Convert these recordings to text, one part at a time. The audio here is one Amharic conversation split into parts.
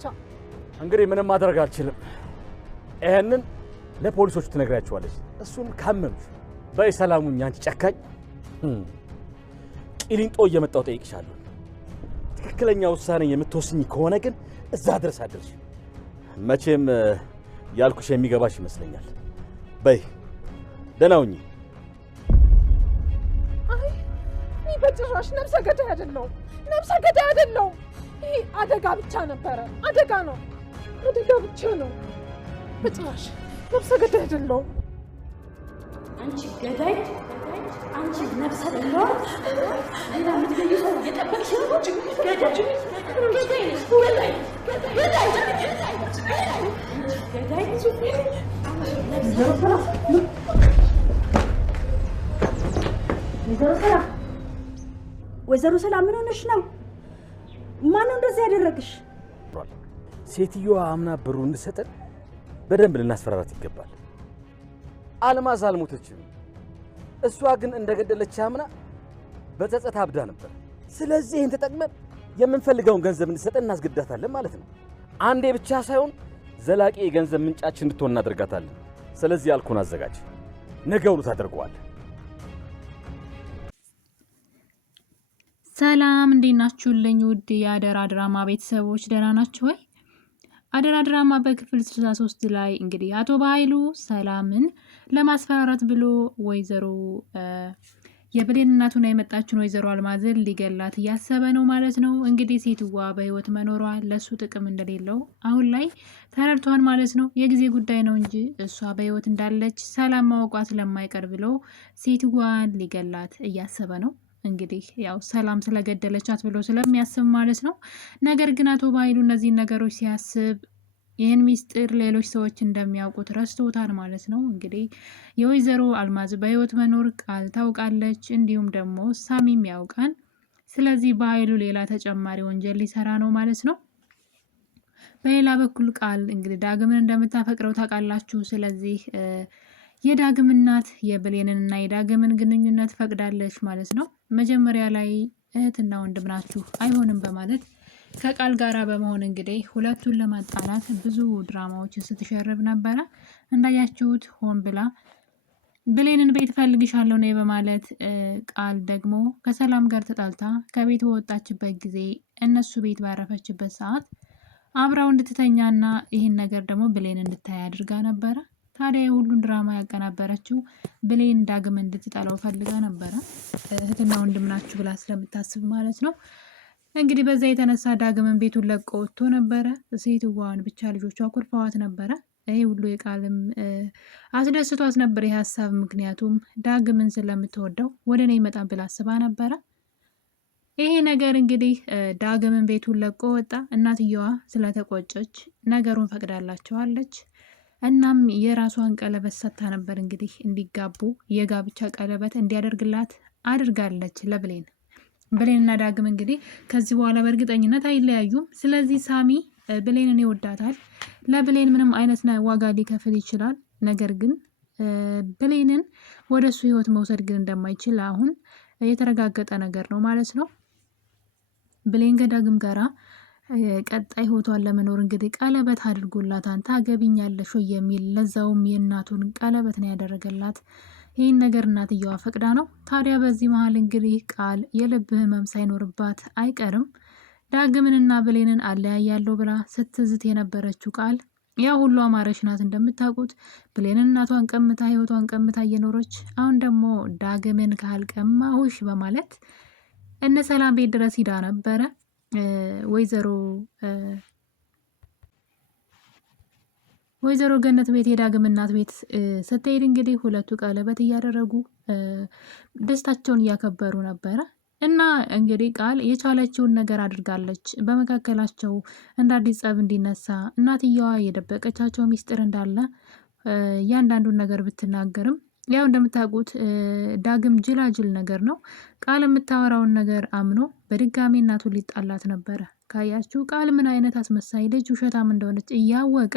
ብቻ እንግዲህ ምንም ማድረግ አልችልም። ይሄንን ለፖሊሶቹ ትነግራቸዋለች። እሱን ካመምሽ በይ ሰላሙኝ። አንቺ ጨካኝ ቂሊንጦ እየመጣሁ ጠይቅሻለሁ። ትክክለኛ ውሳኔ የምትወስኝ ከሆነ ግን እዛ ድረስ አድርሽ። መቼም ያልኩሽ የሚገባሽ ይመስለኛል። በይ ደህና ሁኚ። አይ እኔ በጭራሽ ነፍሰ ገዳይ አይደለሁም። ነፍሰ ገዳይ አይደለሁም። ይሄ አደጋ ብቻ ነበረ። አደጋ ነው። አደጋ ብቻ ነው። በጭራሽ ነፍሰ ገዳይ አይደለሁም። አንቺ ገዳይ፣ አንቺ ነፍሰ ገዳይ፣ ሌላ ምትገኝ ሰው እየጠበቅሽ ነው። ገዳይ ገዳይ ነሽ። ገዳይ ገዳይ ገዳይ ወይዘሮ ሰላም ምን ሆነሽ ነው? ማነው እንደዚህ ያደረግሽ? ሴትዮዋ አምና ብሩ እንድሰጠን በደንብ ልናስፈራራት ይገባል። አልማዝ አልሞተችም። እሷ ግን እንደገደለች አምና በጸጸት አብዳ ነበር። ስለዚህ ይህን ተጠቅመን የምንፈልገውን ገንዘብ እንድሰጠን እናስገዳታለን ማለት ነው። አንዴ ብቻ ሳይሆን ዘላቂ የገንዘብ ምንጫችን እንድትሆን እናደርጋታለን። ስለዚህ ያልኩን አዘጋጅ፣ ነገውኑ ታደርገዋለህ። ሰላም እንዴት ናችሁልኝ? ውድ የአደራ ድራማ ቤተሰቦች ደህና ናችሁ ወይ? አደራ ድራማ በክፍል 63 ላይ እንግዲህ አቶ በኃይሉ ሰላምን ለማስፈራራት ብሎ ወይዘሮ የብሌን እናቱን የመጣችውን ወይዘሮ አልማዝን ሊገላት እያሰበ ነው ማለት ነው። እንግዲህ ሴትዋ በህይወት መኖሯ ለሱ ጥቅም እንደሌለው አሁን ላይ ተረድቷል ማለት ነው። የጊዜ ጉዳይ ነው እንጂ እሷ በህይወት እንዳለች ሰላም ማወቋ ስለማይቀር ብሎ ሴትዋን ሊገላት እያሰበ ነው። እንግዲህ ያው ሰላም ስለገደለቻት ብሎ ስለሚያስብ ማለት ነው። ነገር ግን አቶ በኃይሉ እነዚህን ነገሮች ሲያስብ ይህን ሚስጥር ሌሎች ሰዎች እንደሚያውቁት ረስቶታል ማለት ነው። እንግዲህ የወይዘሮ አልማዝ በህይወት መኖር ቃል ታውቃለች፣ እንዲሁም ደግሞ ሳሚም ያውቃል። ስለዚህ በኃይሉ ሌላ ተጨማሪ ወንጀል ሊሰራ ነው ማለት ነው። በሌላ በኩል ቃል እንግዲህ ዳግምን እንደምታፈቅረው ታውቃላችሁ። ስለዚህ የዳግም እናት የብሌንንና የዳግምን ግንኙነት ፈቅዳለች ማለት ነው። መጀመሪያ ላይ እህትና ወንድም ናችሁ አይሆንም በማለት ከቃል ጋራ በመሆን እንግዲህ ሁለቱን ለማጣላት ብዙ ድራማዎችን ስትሸርብ ነበረ። እንዳያችሁት ሆን ብላ ብሌንን ቤት ፈልግሻለሁ ነይ በማለት ቃል ደግሞ ከሰላም ጋር ተጣልታ ከቤት በወጣችበት ጊዜ እነሱ ቤት ባረፈችበት ሰዓት አብራው እንድትተኛና ይህን ነገር ደግሞ ብሌን እንድታይ አድርጋ ነበረ። ታዲያ የሁሉን ድራማ ያቀናበረችው ብሌን ዳግም እንድትጠላው ፈልጋ ነበረ። እህትና ወንድም ናችሁ ብላ ስለምታስብ ማለት ነው። እንግዲህ በዛ የተነሳ ዳግምን ቤቱን ለቆ ወጥቶ ነበረ። ሴትዋን ብቻ ልጆቿ ኩርፋዋት ነበረ። ይህ ሁሉ የቃልም አስደስቷት ነበር ይህ ሀሳብ። ምክንያቱም ዳግምን ስለምትወደው ወደ እኔ ይመጣ ብላ አስባ ነበረ። ይሄ ነገር እንግዲህ ዳግምን ቤቱን ለቆ ወጣ። እናትየዋ ስለተቆጨች ነገሩን ፈቅዳላቸዋለች። እናም የራሷን ቀለበት ሰጥታ ነበር እንግዲህ እንዲጋቡ የጋብቻ ቀለበት እንዲያደርግላት አድርጋለች ለብሌን። ብሌንና ዳግም እንግዲህ ከዚህ በኋላ በእርግጠኝነት አይለያዩም። ስለዚህ ሳሚ ብሌንን ይወዳታል። ለብሌን ምንም አይነት ዋጋ ሊከፍል ይችላል። ነገር ግን ብሌንን ወደ እሱ ህይወት መውሰድ ግን እንደማይችል አሁን የተረጋገጠ ነገር ነው ማለት ነው። ብሌን ከዳግም ጋራ ቀጣይ ህይወቷን ለመኖር እንግዲህ ቀለበት አድርጎላታል። ታገቢኛለሽ ወይ የሚል ለዛውም የእናቱን ቀለበት ነው ያደረገላት። ይህን ነገር እናትየዋ ፈቅዳ ነው። ታዲያ በዚህ መሀል እንግዲህ ቃል የልብ ህመም ሳይኖርባት አይቀርም። ዳግምንና ብሌንን አለያያለሁ ብላ ስትዝት የነበረችው ቃል ያ ሁሉ አማረሽ ናት። እንደምታውቁት ብሌንን እናቷን ቀምታ ህይወቷን ቀምታ እየኖረች አሁን ደግሞ ዳግምን ካልቀማሁሽ በማለት እነ ሰላም ቤት ድረስ ሂዳ ነበረ። ወይዘሮ ገነት ቤት የዳግም እናት ቤት ስትሄድ እንግዲህ ሁለቱ ቀለበት እያደረጉ ደስታቸውን እያከበሩ ነበረ። እና እንግዲህ ቃል የቻለችውን ነገር አድርጋለች። በመካከላቸው እንደ አዲስ ጸብ እንዲነሳ እናትየዋ የደበቀቻቸው ሚስጥር እንዳለ እያንዳንዱን ነገር ብትናገርም ያው እንደምታውቁት ዳግም ጅላጅል ነገር ነው። ቃል የምታወራውን ነገር አምኖ በድጋሚ እናቱን ሊጣላት ነበረ። ካያችሁ ቃል ምን አይነት አስመሳይ ልጅ ውሸታም እንደሆነች እያወቀ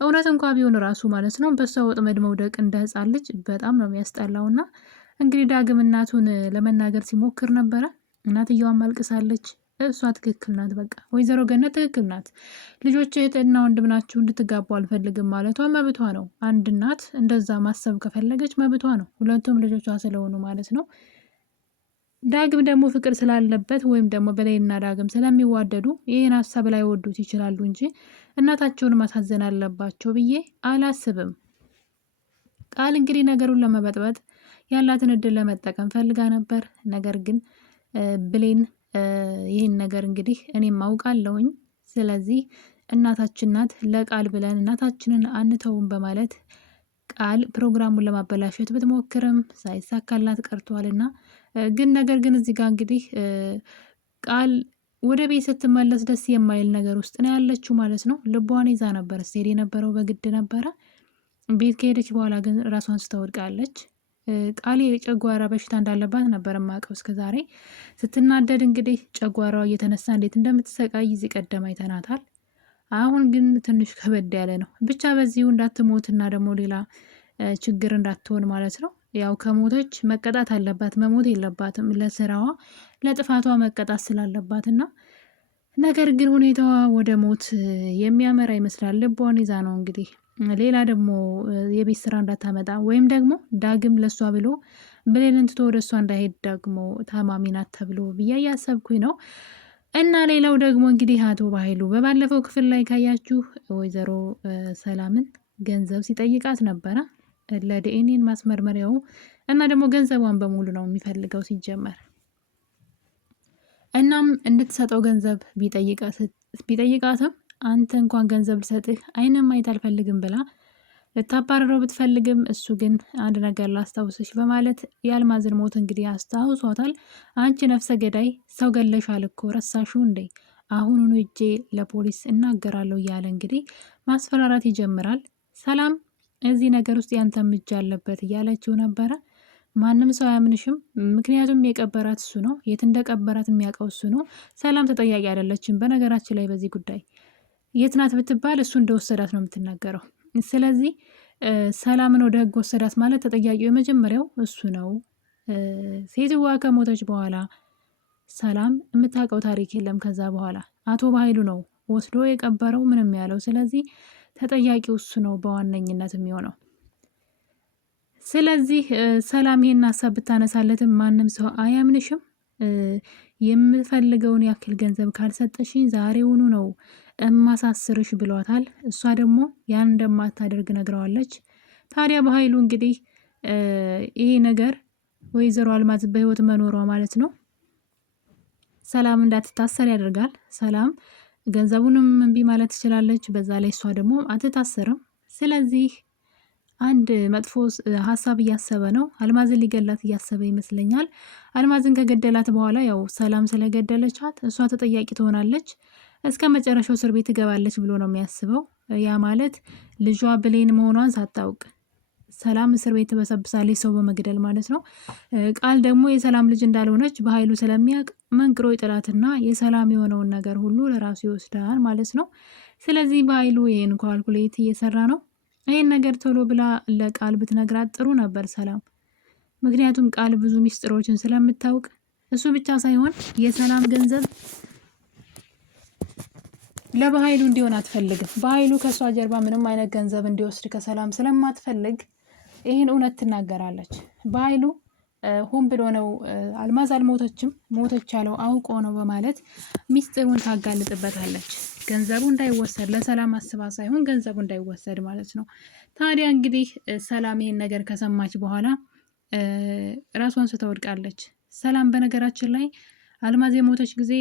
እውነት እንኳ ቢሆን ራሱ ማለት ነው በሷ ወጥመድ መውደቅ እንደ ህፃን ልጅ በጣም ነው የሚያስጠላውና እንግዲህ ዳግም እናቱን ለመናገር ሲሞክር ነበረ። እናትየዋም አልቅሳለች። እሷ ትክክል ናት። በቃ ወይዘሮ ገነት ትክክል ናት። ልጆች እህትና ወንድም ናችሁ እንድትጋቡ አልፈልግም ማለቷ መብቷ ነው። አንድ እናት እንደዛ ማሰብ ከፈለገች መብቷ ነው። ሁለቱም ልጆቿ ስለሆኑ ማለት ነው። ዳግም ደግሞ ፍቅር ስላለበት ወይም ደግሞ በላይና ዳግም ስለሚዋደዱ ይህን ሀሳብ ላይ ወዱት ይችላሉ እንጂ እናታቸውን ማሳዘን አለባቸው ብዬ አላስብም። ቃል እንግዲህ ነገሩን ለመበጥበጥ ያላትን እድል ለመጠቀም ፈልጋ ነበር። ነገር ግን ብሌን ይህን ነገር እንግዲህ እኔም አውቃለሁኝ። ስለዚህ እናታችን ናት፣ ለቃል ብለን እናታችንን አንተውም በማለት ቃል ፕሮግራሙን ለማበላሸት ብትሞክርም ሳይሳካላት ቀርቷልና ግን ነገር ግን እዚህ ጋር እንግዲህ ቃል ወደ ቤት ስትመለስ ደስ የማይል ነገር ውስጥ ነው ያለችው ማለት ነው። ልቧን ይዛ ነበር ስትሄድ የነበረው በግድ ነበረ። ቤት ከሄደች በኋላ ግን ራሷን ስታወድቃለች። ቃል የጨጓራ በሽታ እንዳለባት ነበር የማውቀው እስከዛሬ። ስትናደድ እንግዲህ ጨጓራዋ እየተነሳ እንዴት እንደምትሰቃይ እዚህ ቀደም አይተናታል። አሁን ግን ትንሽ ከበድ ያለ ነው። ብቻ በዚሁ እንዳትሞትና ደግሞ ሌላ ችግር እንዳትሆን ማለት ነው። ያው ከሞተች መቀጣት አለባት፣ መሞት የለባትም። ለስራዋ ለጥፋቷ መቀጣት ስላለባት እና ነገር ግን ሁኔታዋ ወደ ሞት የሚያመራ ይመስላል። ልቧን ይዛ ነው እንግዲህ ሌላ ደግሞ የቤት ስራ እንዳታመጣ ወይም ደግሞ ዳግም ለሷ ብሎ ብሌንን ትቶ ወደ እሷ እንዳይሄድ ደግሞ ታማሚ ናት ተብሎ ብዬ እያሰብኩኝ ነው። እና ሌላው ደግሞ እንግዲህ አቶ በኃይሉ በባለፈው ክፍል ላይ ካያችሁ ወይዘሮ ሰላምን ገንዘብ ሲጠይቃት ነበረ ለዲኤንኤን ማስመርመሪያው እና ደግሞ ገንዘቧን በሙሉ ነው የሚፈልገው ሲጀመር። እናም እንድትሰጠው ገንዘብ ቢጠይቃትም አንተ እንኳን ገንዘብ ልሰጥህ አይንም ማየት አልፈልግም ብላ ልታባረረው ብትፈልግም እሱ ግን አንድ ነገር ላስታውስሽ በማለት የአልማዝን ሞት እንግዲህ አስታውሷታል። አንቺ ነፍሰ ገዳይ ሰው ገለሻል እኮ ረሳሽው እንዴ? አሁኑኑ እጄ ለፖሊስ እናገራለሁ እያለ እንግዲህ ማስፈራራት ይጀምራል። ሰላም እዚህ ነገር ውስጥ ያንተም እጅ አለበት እያለችው ነበረ። ማንም ሰው አያምንሽም፣ ምክንያቱም የቀበራት እሱ ነው። የት እንደቀበራት የሚያውቀው እሱ ነው። ሰላም ተጠያቂ አይደለችም። በነገራችን ላይ በዚህ ጉዳይ የት ናት ብትባል እሱ እንደወሰዳት ነው የምትናገረው። ስለዚህ ሰላምን ወደ ህግ ወሰዳት ማለት ተጠያቂው የመጀመሪያው እሱ ነው። ሴትዋ ከሞተች በኋላ ሰላም የምታውቀው ታሪክ የለም። ከዛ በኋላ አቶ በኃይሉ ነው ወስዶ የቀበረው ምንም ያለው። ስለዚህ ተጠያቂው እሱ ነው በዋነኝነት የሚሆነው። ስለዚህ ሰላም ይሄን ሀሳብ ብታነሳለትም ማንም ሰው አያምንሽም፣ የምፈልገውን ያክል ገንዘብ ካልሰጠሽኝ ዛሬውኑ ነው እማሳስርሽ ብሏታል። እሷ ደግሞ ያን እንደማታደርግ ነግረዋለች። ታዲያ በኃይሉ እንግዲህ ይሄ ነገር ወይዘሮ አልማዝ በህይወት መኖሯ ማለት ነው ሰላም እንዳትታሰር ያደርጋል። ሰላም ገንዘቡንም እምቢ ማለት ትችላለች። በዛ ላይ እሷ ደግሞ አትታሰርም። ስለዚህ አንድ መጥፎ ሀሳብ እያሰበ ነው። አልማዝን ሊገላት እያሰበ ይመስለኛል። አልማዝን ከገደላት በኋላ ያው ሰላም ስለገደለቻት እሷ ተጠያቂ ትሆናለች፣ እስከ መጨረሻው እስር ቤት ትገባለች ብሎ ነው የሚያስበው። ያ ማለት ልጇ ብሌን መሆኗን ሳታውቅ ሰላም እስር ቤት ትበሰብሳለች፣ ሰው በመግደል ማለት ነው። ቃል ደግሞ የሰላም ልጅ እንዳልሆነች በኃይሉ ስለሚያውቅ መንቅሮ ይጥላትና የሰላም የሆነውን ነገር ሁሉ ለራሱ ይወስዳል ማለት ነው። ስለዚህ በኃይሉ ይሄን ካልኩሌት እየሰራ ነው። ይሄን ነገር ቶሎ ብላ ለቃል ብትነግራት ጥሩ ነበር ሰላም። ምክንያቱም ቃል ብዙ ሚስጥሮችን ስለምታውቅ እሱ ብቻ ሳይሆን የሰላም ገንዘብ ለበኃይሉ እንዲሆን አትፈልግም። በኃይሉ ከእሷ ጀርባ ምንም አይነት ገንዘብ እንዲወስድ ከሰላም ስለማትፈልግ ይህን እውነት ትናገራለች። በኃይሉ ሆን ብሎ ነው አልማዝ አልሞተችም፣ ሞተች ያለው አውቆ ነው በማለት ሚስጥሩን ታጋልጥበታለች። ገንዘቡ እንዳይወሰድ ለሰላም አስባ ሳይሆን ገንዘቡ እንዳይወሰድ ማለት ነው። ታዲያ እንግዲህ ሰላም ይሄን ነገር ከሰማች በኋላ ራሷን ስተወድቃለች። ሰላም በነገራችን ላይ አልማዝ የሞተች ጊዜ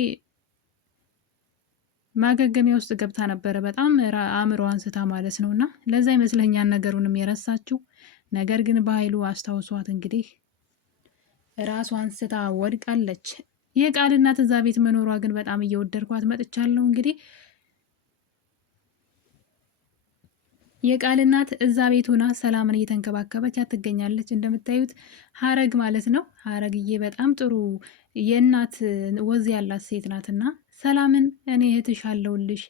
ማገገሚያ ውስጥ ገብታ ነበረ። በጣም አእምሮዋን ስታ ማለት ነው። እና ለዛ ይመስለኛል ነገሩንም የረሳችው። ነገር ግን በኃይሉ አስታውሷት እንግዲህ ራሷን ስታ ወድቃለች። የቃል እናት እዛ ቤት መኖሯ ግን በጣም እየወደድኳት መጥቻለሁ። እንግዲህ የቃል እናት እዛ ቤት ሆና ሰላምን እየተንከባከበች ትገኛለች። እንደምታዩት ሀረግ ማለት ነው። ሀረግዬ በጣም ጥሩ የእናት ወዝ ያላት ሴት ናትና ሰላምን እኔ እህትሽ አለሁልሽ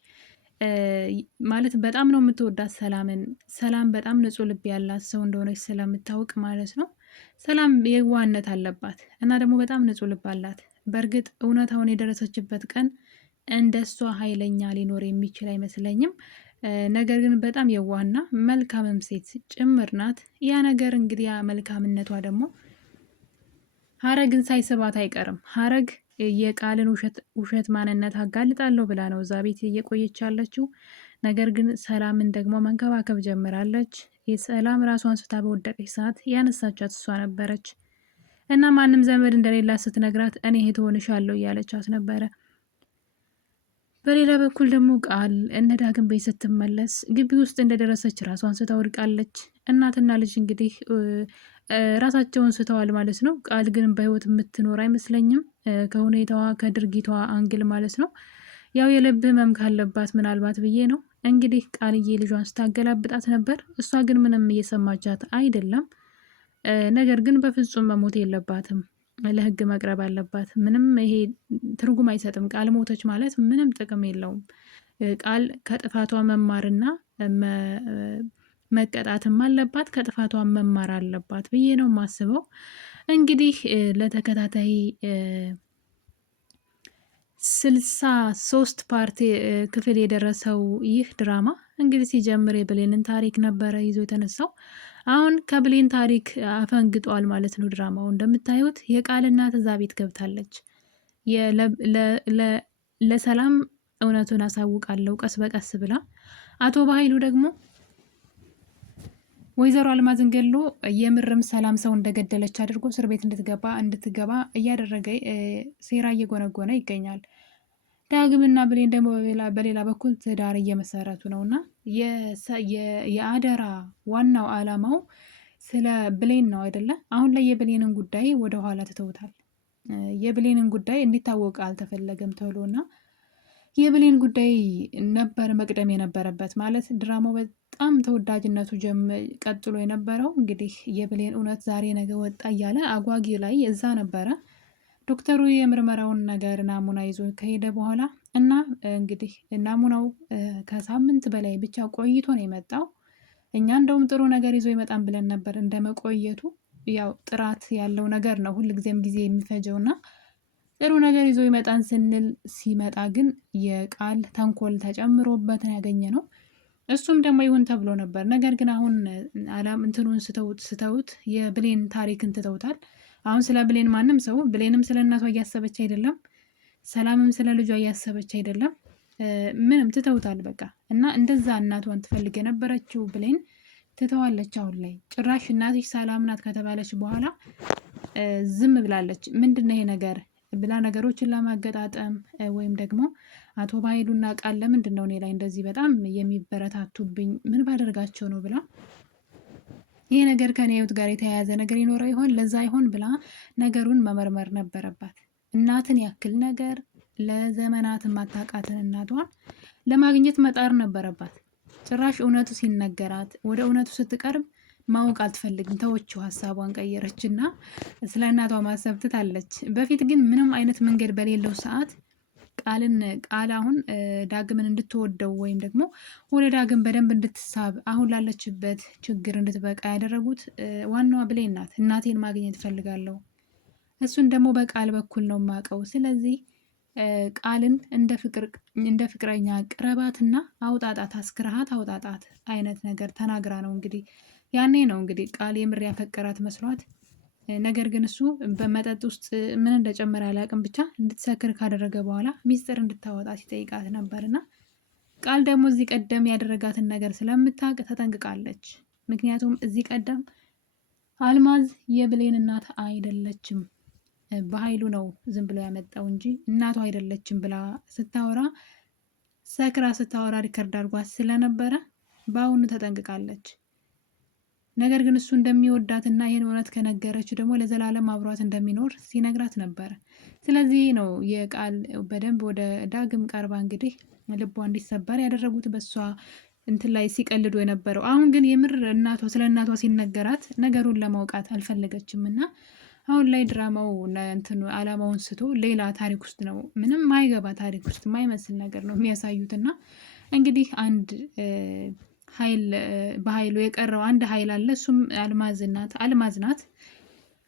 ማለት በጣም ነው የምትወዳት ሰላምን። ሰላም በጣም ንጹሕ ልብ ያላት ሰው እንደሆነች ስለምታውቅ ማለት ነው። ሰላም የዋህነት አለባት እና ደግሞ በጣም ንጹሕ ልብ አላት። በእርግጥ እውነታውን የደረሰችበት ቀን እንደሷ ኃይለኛ ሊኖር የሚችል አይመስለኝም። ነገር ግን በጣም የዋህና መልካምም ሴት ጭምር ናት። ያ ነገር እንግዲህ ያ መልካምነቷ ደግሞ ሀረግን ሳይስባት አይቀርም። ሀረግ የቃልን ውሸት ማንነት አጋልጣለሁ ብላ ነው እዛ ቤት እየቆየች ያለችው። ነገር ግን ሰላምን ደግሞ መንከባከብ ጀምራለች። የሰላም ራሷን ስታ በወደቀች ሰዓት ያነሳቻት እሷ ነበረች እና ማንም ዘመድ እንደሌላት ስትነግራት እኔ እህት ሆንሻለሁ እያለቻት ነበረ። በሌላ በኩል ደግሞ ቃል እነ ዳግም ቤት ስትመለስ ግቢ ውስጥ እንደደረሰች ራሷን ስታ ወድቃለች። እናትና ልጅ እንግዲህ ራሳቸውን ስተዋል ማለት ነው። ቃል ግን በህይወት የምትኖር አይመስለኝም ከሁኔታዋ ከድርጊቷ አንግል ማለት ነው። ያው የልብ ህመም ካለባት ምናልባት ብዬ ነው እንግዲህ ቃልዬ ልጇን ስታገላብጣት ነበር። እሷ ግን ምንም እየሰማቻት አይደለም። ነገር ግን በፍጹም መሞት የለባትም፣ ለህግ መቅረብ አለባት። ምንም ይሄ ትርጉም አይሰጥም። ቃል ሞተች ማለት ምንም ጥቅም የለውም። ቃል ከጥፋቷ መማርና መቀጣትም አለባት፣ ከጥፋቷ መማር አለባት ብዬ ነው የማስበው። እንግዲህ ለተከታታይ 63 ፓርቲ ክፍል የደረሰው ይህ ድራማ እንግዲህ ሲጀምር የብሌንን ታሪክ ነበረ ይዞ የተነሳው። አሁን ከብሌን ታሪክ አፈንግጧል ማለት ነው ድራማው። እንደምታዩት የቃል እናት እዛ ቤት ገብታለች። ለሰላም እውነቱን አሳውቃለሁ ቀስ በቀስ ብላ። አቶ በኃይሉ ደግሞ ወይዘሮ አልማዝን ገሎ የምርም ሰላም ሰው እንደገደለች አድርጎ እስር ቤት እንድትገባ እያደረገ ሴራ እየጎነጎነ ይገኛል። ዳግምና ብሌን ደግሞ በሌላ በኩል ትዳር እየመሰረቱ ነው እና የአደራ ዋናው አላማው ስለ ብሌን ነው አይደለ? አሁን ላይ የብሌንን ጉዳይ ወደኋላ ትተውታል። የብሌንን ጉዳይ እንዲታወቅ አልተፈለገም ተብሎና የብሌን ጉዳይ ነበር መቅደም የነበረበት። ማለት ድራማው በጣም ተወዳጅነቱ ቀጥሎ የነበረው እንግዲህ የብሌን እውነት ዛሬ ነገ ወጣ እያለ አጓጊ ላይ እዛ ነበረ። ዶክተሩ የምርመራውን ነገር ናሙና ይዞ ከሄደ በኋላ እና እንግዲህ ናሙናው ከሳምንት በላይ ብቻ ቆይቶ ነው የመጣው። እኛ እንደውም ጥሩ ነገር ይዞ ይመጣን ብለን ነበር። እንደመቆየቱ ያው ጥራት ያለው ነገር ነው ሁልጊዜም ጊዜ የሚፈጀውና ጥሩ ነገር ይዞ ይመጣን ስንል ሲመጣ ግን የቃል ተንኮል ተጨምሮበት ያገኘ ነው። እሱም ደግሞ ይሁን ተብሎ ነበር። ነገር ግን አሁን እንትኑን ስተውት የብሌን ታሪክን ትተውታል። አሁን ስለ ብሌን ማንም ሰው ብሌንም ስለ እናቷ እያሰበች አይደለም፣ ሰላምም ስለ ልጇ እያሰበች አይደለም። ምንም ትተውታል በቃ። እና እንደዛ እናቷን ትፈልግ የነበረችው ብሌን ትተዋለች። አሁን ላይ ጭራሽ እናትሽ ሰላም ናት ከተባለች በኋላ ዝም ብላለች። ምንድነው ይሄ ነገር ብላ ነገሮችን ለማገጣጠም ወይም ደግሞ አቶ በኃይሉና ቃል ለምንድን ነው እኔ ላይ እንደዚህ በጣም የሚበረታቱብኝ ምን ባደርጋቸው ነው ብላ ይሄ ነገር ከኔ ህይወት ጋር የተያያዘ ነገር ይኖረው ይሆን ለዛ ይሆን ብላ ነገሩን መመርመር ነበረባት። እናትን ያክል ነገር ለዘመናት ማታቃትን እናቷን ለማግኘት መጣር ነበረባት። ጭራሽ እውነቱ ሲነገራት ወደ እውነቱ ስትቀርብ ማወቅ አትፈልግም። ተወችው፣ ሀሳቧን ቀየረችና ስለ እናቷ ማሰብ ትታለች። በፊት ግን ምንም አይነት መንገድ በሌለው ሰዓት ቃል አሁን ዳግምን እንድትወደው ወይም ደግሞ ወደ ዳግም በደንብ እንድትሳብ አሁን ላለችበት ችግር እንድትበቃ ያደረጉት ዋናዋ ብሌን ናት። እናቴን ማግኘት እፈልጋለሁ፣ እሱን ደግሞ በቃል በኩል ነው የማውቀው። ስለዚህ ቃልን እንደ ፍቅረኛ ቅረባትና አውጣጣት፣ አስክረሃት አውጣጣት አይነት ነገር ተናግራ ነው እንግዲህ ያኔ ነው እንግዲህ ቃል የምር ያፈቀራት መስሏት። ነገር ግን እሱ በመጠጥ ውስጥ ምን እንደጨመረ አላውቅም፣ ብቻ እንድትሰክር ካደረገ በኋላ ሚስጥር እንድታወጣ ሲጠይቃት ነበርና ቃል ደግሞ እዚህ ቀደም ያደረጋትን ነገር ስለምታውቅ ተጠንቅቃለች። ምክንያቱም እዚህ ቀደም አልማዝ የብሌን እናት አይደለችም፣ በኃይሉ ነው ዝም ብሎ ያመጣው እንጂ እናቷ አይደለችም ብላ ስታወራ ሰክራ ስታወራ ሪከርድ አድርጓት ስለነበረ በአሁኑ ተጠንቅቃለች። ነገር ግን እሱ እንደሚወዳትና ይህን እውነት ከነገረችው ደግሞ ለዘላለም አብሯት እንደሚኖር ሲነግራት ነበረ። ስለዚህ ነው የቃል በደንብ ወደ ዳግም ቀርባ እንግዲህ ልቧ እንዲሰበር ያደረጉት በሷ እንትን ላይ ሲቀልዱ የነበረው። አሁን ግን የምር ስለ እናቷ ሲነገራት ነገሩን ለማውቃት አልፈለገችም እና አሁን ላይ ድራማው እንትኑ አላማውን ስቶ ሌላ ታሪክ ውስጥ ነው፣ ምንም ማይገባ ታሪክ ውስጥ ማይመስል ነገር ነው የሚያሳዩትና እንግዲህ አንድ በኃይሉ የቀረው አንድ ኃይል አለ። እሱም አልማዝ ናት።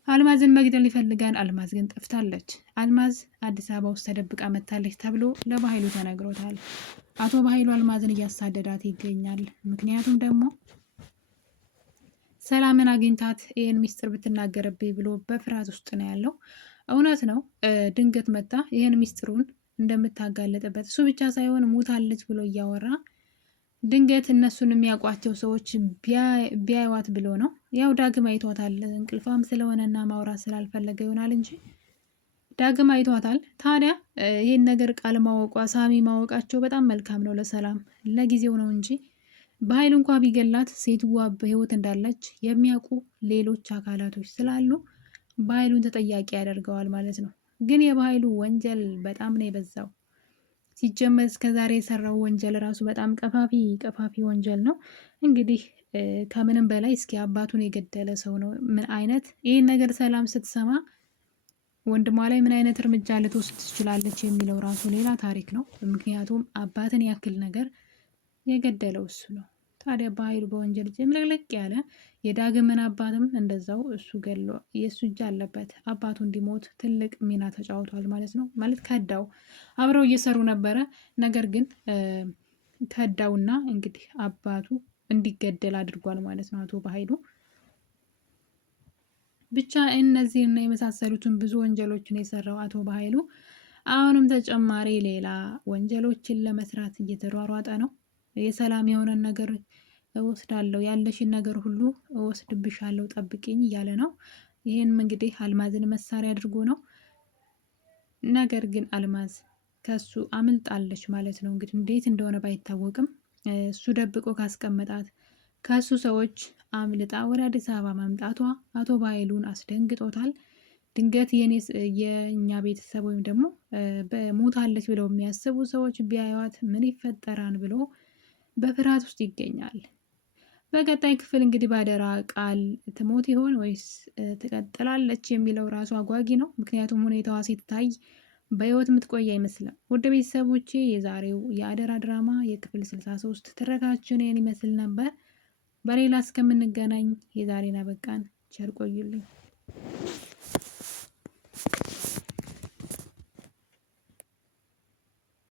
አልማዝን መግደል ይፈልጋል። አልማዝ ግን ጠፍታለች። አልማዝ አዲስ አበባ ውስጥ ተደብቃ መታለች ተብሎ ለባህሉ ተነግሮታል። አቶ ባህሉ አልማዝን እያሳደዳት ይገኛል። ምክንያቱም ደግሞ ሰላምን አግኝታት ይህን ሚስጥር ብትናገርብኝ ብሎ በፍርሃት ውስጥ ነው ያለው። እውነት ነው። ድንገት መጣ ይህን ሚስጥሩን እንደምታጋለጥበት እሱ ብቻ ሳይሆን ሙታለች ብሎ እያወራ ድንገት እነሱን የሚያውቋቸው ሰዎች ቢያዩዋት ብሎ ነው። ያው ዳግም አይቷታል። እንቅልፋም ስለሆነና ማውራት ስላልፈለገ ይሆናል እንጂ ዳግም አይቷታል። ታዲያ ይህን ነገር ቃል ማወቋ ሳሚ ማወቃቸው በጣም መልካም ነው ለሰላም። ለጊዜው ነው እንጂ በኃይል እንኳ ቢገላት ሴትዋ በህይወት እንዳለች የሚያውቁ ሌሎች አካላቶች ስላሉ በኃይሉን ተጠያቂ ያደርገዋል ማለት ነው። ግን የበኃይሉ ወንጀል በጣም ነው የበዛው። ሲጀመር እስከዛሬ የሰራው ወንጀል ራሱ በጣም ቀፋፊ ወንጀል ነው። እንግዲህ ከምንም በላይ እስኪ አባቱን የገደለ ሰው ነው። ምን አይነት ይህን ነገር ሰላም ስትሰማ ወንድሟ ላይ ምን አይነት እርምጃ ልትወስድ ትችላለች የሚለው ራሱ ሌላ ታሪክ ነው። ምክንያቱም አባትን ያክል ነገር የገደለው እሱ ነው። ታዲያ በኃይሉ በወንጀል ጭምልቅልቅ ያለ የዳግምን አባትም እንደዛው እሱ ገሎ የእሱ እጅ አለበት። አባቱ እንዲሞት ትልቅ ሚና ተጫውቷል ማለት ነው። ማለት ከዳው፣ አብረው እየሰሩ ነበረ። ነገር ግን ከዳውና እንግዲህ አባቱ እንዲገደል አድርጓል ማለት ነው አቶ በኃይሉ። ብቻ እነዚህና የመሳሰሉትን ብዙ ወንጀሎችን የሰራው አቶ በኃይሉ አሁንም ተጨማሪ ሌላ ወንጀሎችን ለመስራት እየተሯሯጠ ነው። የሰላም የሆነን ነገር እወስዳለሁ፣ ያለሽን ነገር ሁሉ እወስድብሻለሁ፣ ጠብቂኝ እያለ ነው። ይህንም እንግዲህ አልማዝን መሳሪያ አድርጎ ነው። ነገር ግን አልማዝ ከሱ አምልጣለች ማለት ነው። እንግዲህ እንዴት እንደሆነ ባይታወቅም እሱ ደብቆ ካስቀመጣት ከሱ ሰዎች አምልጣ ወደ አዲስ አበባ መምጣቷ አቶ በኃይሉን አስደንግጦታል። ድንገት የእኛ ቤተሰብ ወይም ደግሞ በሞታለች ብለው የሚያስቡ ሰዎች ቢያዩት ምን ይፈጠራል ብሎ በፍርሃት ውስጥ ይገኛል። በቀጣይ ክፍል እንግዲህ ባደራ ቃል ትሞት ይሆን ወይስ ትቀጥላለች የሚለው ራሱ አጓጊ ነው። ምክንያቱም ሁኔታዋ ሲታይ በህይወት የምትቆይ አይመስልም። ውድ ቤተሰቦቼ የዛሬው የአደራ ድራማ የክፍል 63 ትረካችን ይህን ይመስል ነበር። በሌላ እስከምንገናኝ የዛሬን አበቃን። ቸር ቆዩልኝ።